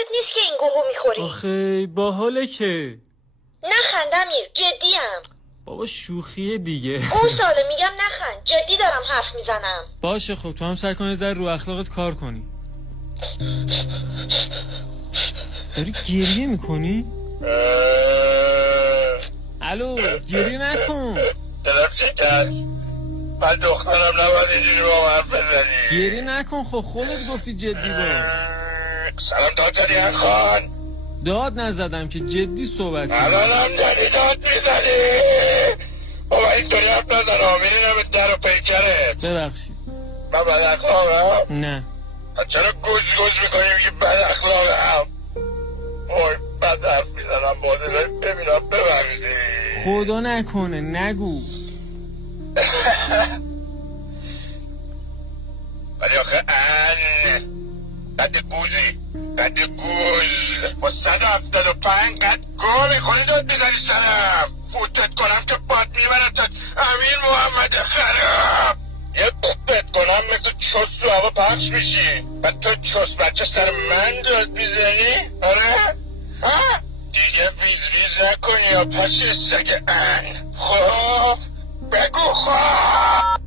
حالت نیست که این گوهو میخوری. آخه باحاله که. نخند امیر، جدیم. بابا شوخیه دیگه. اون ساله میگم نخند، جدی دارم حرف میزنم. باشه خب تو هم سعی کن ذره رو اخلاقت کار کنی. داری گریه میکنی؟ الو گریه نکن. دلم شکست. من دخترم نباید اینجوری با من حرف بزنی. گریه نکن خب خودت گفتی جدی باش. سلام داد زدی خان. داد نزدم که جدی صحبت کنم. الانم داری داد میزنی. بابا اینطوری حرف نزن میرینم در و پیکرت. ببخشید. من بد اخلاقم؟ نه چرا گوز میکنی میگی بد اخلاقم؟ اوی بد حرف میزنم با دلم ببینم ببخشی. خدا نکنه نگو. ولی آخه قد گوزی قد گوز با 175 قد گو میخوری داد میزنی سرم. فوتت کنم که باد میبرد امیر محمد خراب. یه پت کنم مثل چست و هوا پخش میشی و تو چست بچه سر من داد میزنی؟ آره؟ ها؟ دیگه ویز نکنی یا پس سگ ان. خب بگو خب.